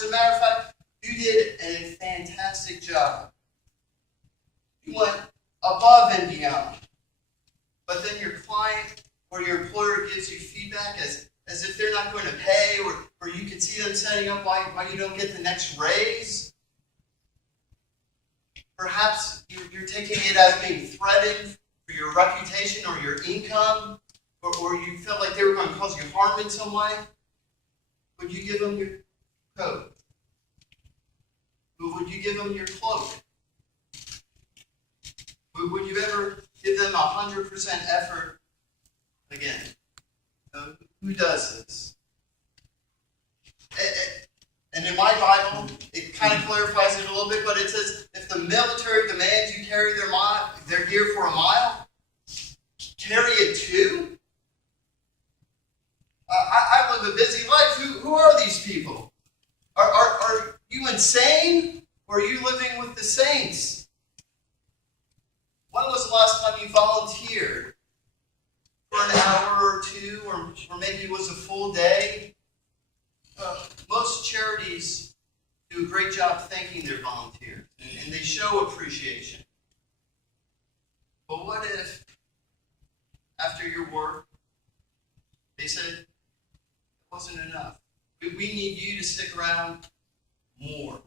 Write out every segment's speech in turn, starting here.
As a matter of fact, you did a fantastic job. You went above and beyond. But then your client or your employer gives you feedback as if they're not going to pay, or you can see them setting up why you don't get the next raise. Perhaps you're taking it as being threatened for your reputation or your income, or you felt like they were going to cause you harm in some way. Would you give them your coat? Would you give them your cloak? Would you ever give them 100% effort again? Who does this? And in my Bible, it kind of clarifies it a little bit, but it says, if the military demands you carry their gear for a mile, carry it too? I live a busy life. Who are these people? Are you insane? Or are you living with the saints? When was the last time you volunteered? For an hour or two, or maybe it was a full day? Most charities do a great job thanking their volunteers, and they show appreciation. But what if, after your work, they said, it wasn't enough? We need you to stick around more.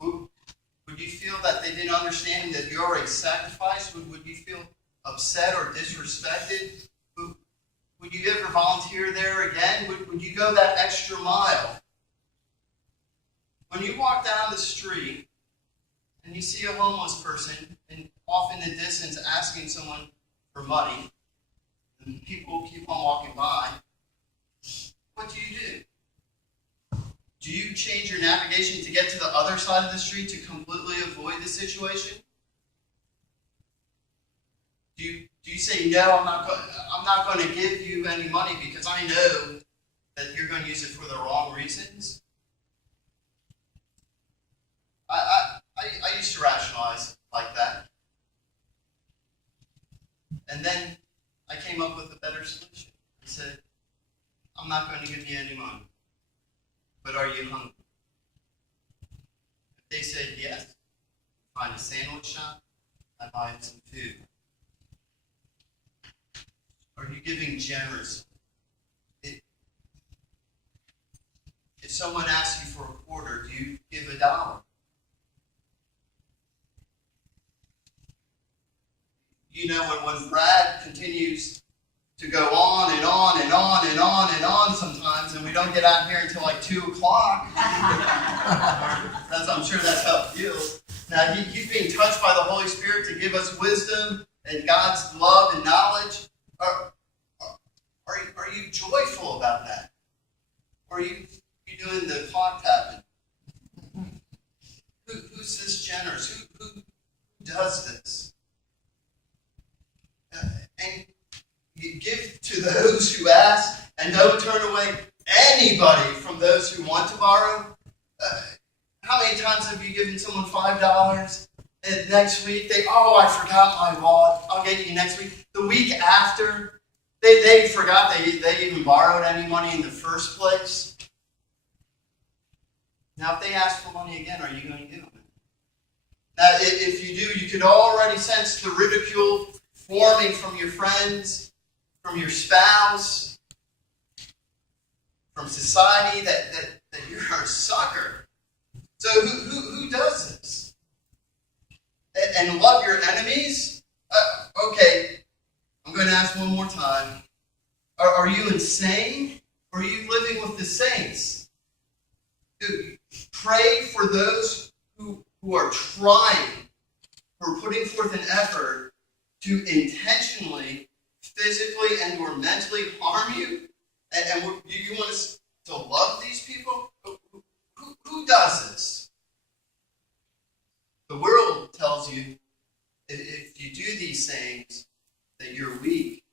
Would you feel that they didn't understand that you already sacrificed? Would you feel upset or disrespected? Would you ever volunteer there again? Would you go that extra mile? When you walk down the street and you see a homeless person, and off in the distance asking someone for money, and people keep on walking by, what do? Do you change your navigation to get to the other side of the street to completely avoid the situation? Do you say, no, I'm not going to give you any money because I know that you're going to use it for the wrong reasons? I used to rationalize like that. And then I came up with a better solution. I said, I'm not going to give you any money. But are you hungry? If they said yes, find a sandwich shop, I buy them some food. Are you giving generously? If someone asks you for a quarter, do you give $1? You know, when Brad continues to go on and on and on and on and on sometimes, and we don't get out here until like 2 o'clock. I'm sure that's how it feels. Now, he's being touched by the Holy Spirit to give us wisdom and God's love and knowledge. Are you joyful about that? Or are you doing the clock tapping? Who's this generous? Who does this? And you give to those who ask, and don't turn away anybody from those who want to borrow. How many times have you given someone $5, and next week I forgot my wallet, I'll get you next week. The week after, they forgot they even borrowed any money in the first place. Now, if they ask for money again, are you going to give them it? Now, if you do, you could already sense the ridicule forming from your friends, from your spouse, from society, that you're a sucker. So who does this? And love your enemies? Okay, I'm going to ask one more time. Are you insane? Or are you living with the saints? Pray for those who are trying, who are putting forth an effort to intentionally, physically, and or mentally harm you. And you want us to love these people? Who does this? The world tells you if you do these things that you're weak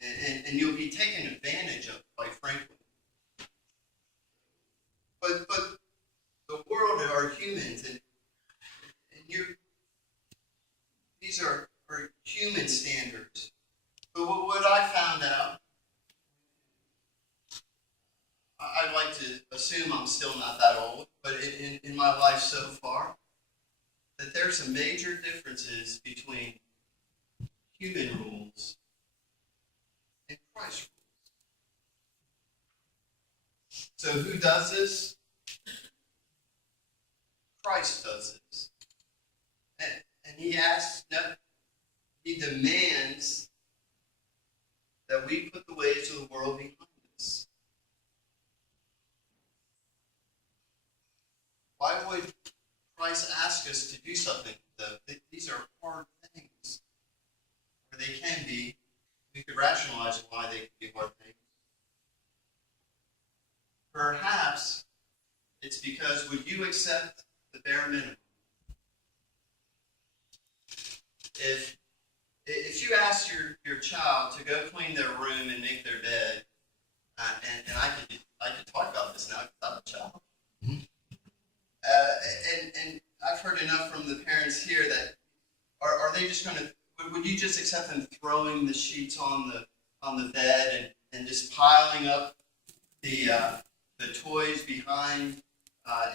and you'll be taken advantage of, quite frankly. But the world are humans, and these are human standards. But what I found out, I'd like to assume I'm still not that that old, but in my life so far, that there's some major differences between human rules and Christ rules. So who does this? Christ does this. And he asks, no, he demands that we put the ways of the world behind us. Why would Christ ask us to do something, though? These are hard things. Or they can be. We could rationalize why they can be hard things. Perhaps it's because, would you accept the bare minimum? If you ask your child to go clean their room and make their bed, and I could talk about this now because I'm a child. And I've heard enough from the parents here that are they just going to, would you just accept them throwing the sheets on the bed and just piling up the toys behind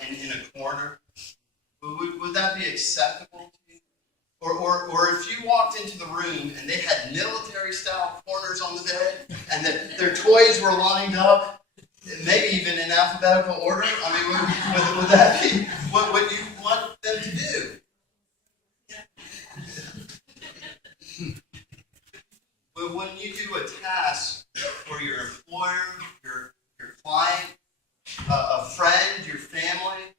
in a corner? Would that be acceptable to you? Or if you walked into the room and they had military-style corners on the bed and their toys were lined up, maybe even in alphabetical order, I mean, would that be what would you want them to do? But when you do a task for your employer, your client, a friend, your family,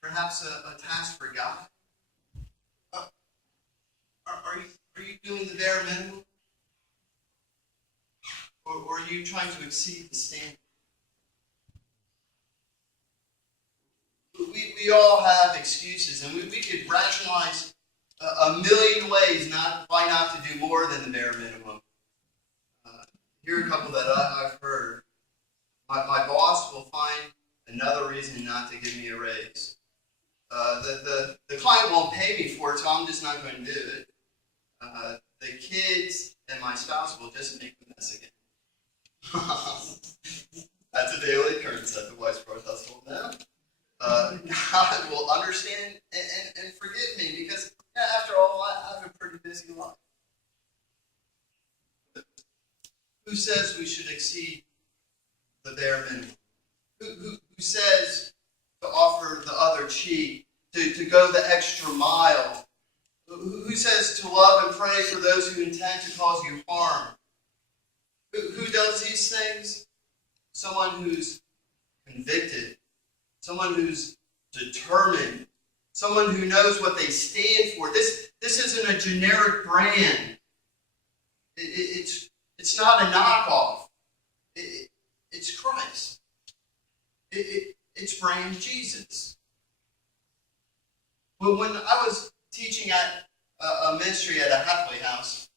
perhaps a task for God, are you doing the bare minimum? Or are you trying to exceed the standard? We all have excuses, and we could rationalize a million ways why not to do more than the bare minimum. Here are a couple that I've heard. My boss will find another reason not to give me a raise. The client won't pay me for it, so I'm just not going to do it. The kids and my spouse will just make the mess again. That's a daily occurrence at the Wyssbrod household now. God will understand and forgive me because, after all, I have a pretty busy life. Who says we should exceed the bare minimum? Who says to offer the other cheek, to go the extra mile? Who says to love and pray for those who intend to cause you harm? Who does these things? Someone who's convicted, someone who's determined, someone who knows what they stand for. This isn't a generic brand. It's not a knockoff. It's Christ. It's brand Jesus. But when I was teaching at a ministry at a halfway house,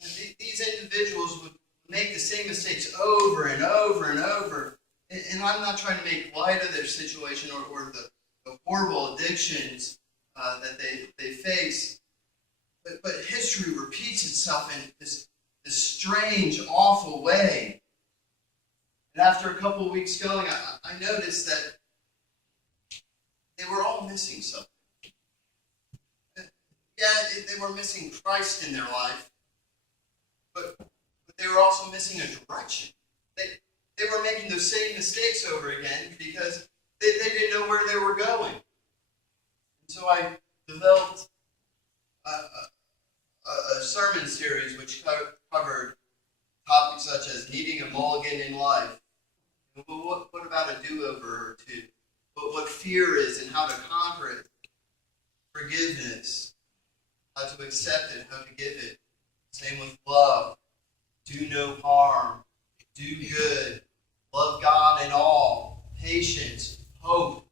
these individuals would make the same mistakes over and over and over. And I'm not trying to make light of their situation or the horrible addictions that they face. But history repeats itself in this strange, awful way. And after a couple of weeks going, I noticed that they were all missing something. Yeah, they were missing Christ in their life, but they were also missing a direction. They were making those same mistakes over again because they didn't know where they were going. And so I developed a sermon series which covered topics such as needing a mulligan in life. What about a do-over or two? What fear is and how to conquer it. Forgiveness. How to accept it, how to give it. Same with love. Do no harm. Do good. Love God in all. Patience. Hope.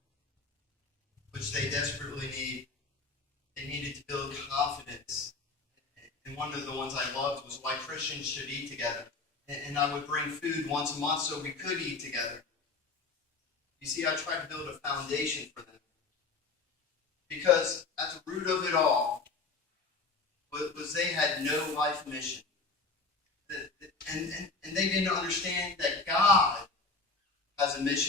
Which they desperately need. They needed to build confidence. And one of the ones I loved was why Christians should eat together. And I would bring food once a month so we could eat together. You see, I tried to build a foundation for them. Because at the root of it all was they had no life mission. And they didn't understand that God has a mission.